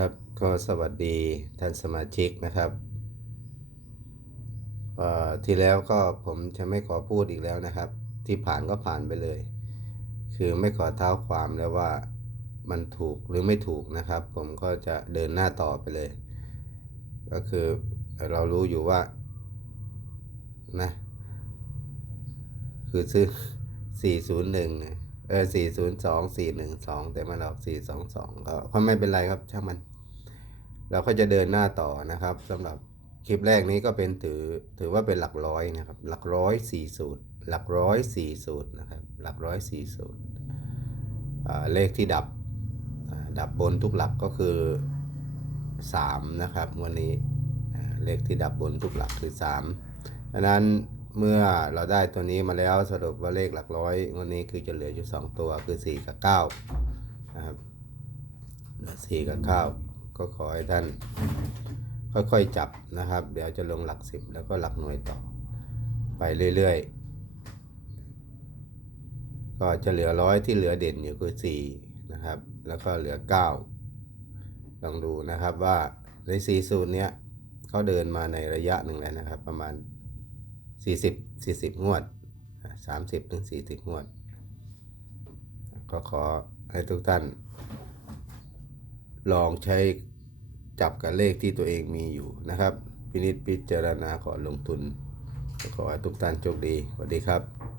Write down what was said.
ครับก็สวัสดีท่านสมาชิกนะครับที่แล้วก็ผมจะไม่ขอพูดอีกแล้วนะครับ ที่ผ่านก็ผ่านไปเลย คือไม่ขอเท้าความแล้วว่ามันถูกหรือไม่ถูกนะครับ ผมก็จะเดินหน้าต่อไปเลย ก็คือเรารู้อยู่ว่านะคือซื้อ 401 เออ402 412แต่มันออก422ก็ก็ไม่เป็นไรครับช่างมัน เราก็จะเดินหน้าต่อนะครับสำหรับคลิปแรกนี้ก็เป็นถือถือว่าเป็นหลักร้อยนะครับ หลักร้อยสี่สูตร หลักร้อยสี่สูตรนะครับ หลักร้อยสี่สูตรเลขที่ดับดับบนทุกหลักก็คือ3นะครับ วันนี้เลขที่ดับบนทุกหลักคือ3ดังนั้น เมื่อเราได้ตัวนี้มาแล้วสรุปว่าเลขหลักร้อยวันนี้คือจะเหลืออยู่ 2 ตัวคือ 4 กับ 9 นะครับเหลือ4กับ 9 ก็ขอให้ท่านค่อยๆจับนะครับ เดี๋ยวจะลงหลัก 10 แล้วก็หลักหน่วยต่อ ไปเรื่อยๆ ก็จะเหลือร้อยที่เหลือเด่นอยู่คือ 4 นะครับ แล้วก็เหลือ 9 ลองดูนะครับว่าใน 4 สูตรเนี้ยเขาเดินมาในระยะหนึ่งแล้วนะครับ ประมาณ 40 40 งวด 30ถึง40 งวด ก็ขอให้ทุกท่าน ลองใช้จับกับเลขที่ตัวเองมีอยู่นะครับ พินิจพิจารณาก่อนลงทุน ขอให้ทุกท่านโชคดีสวัสดีครับ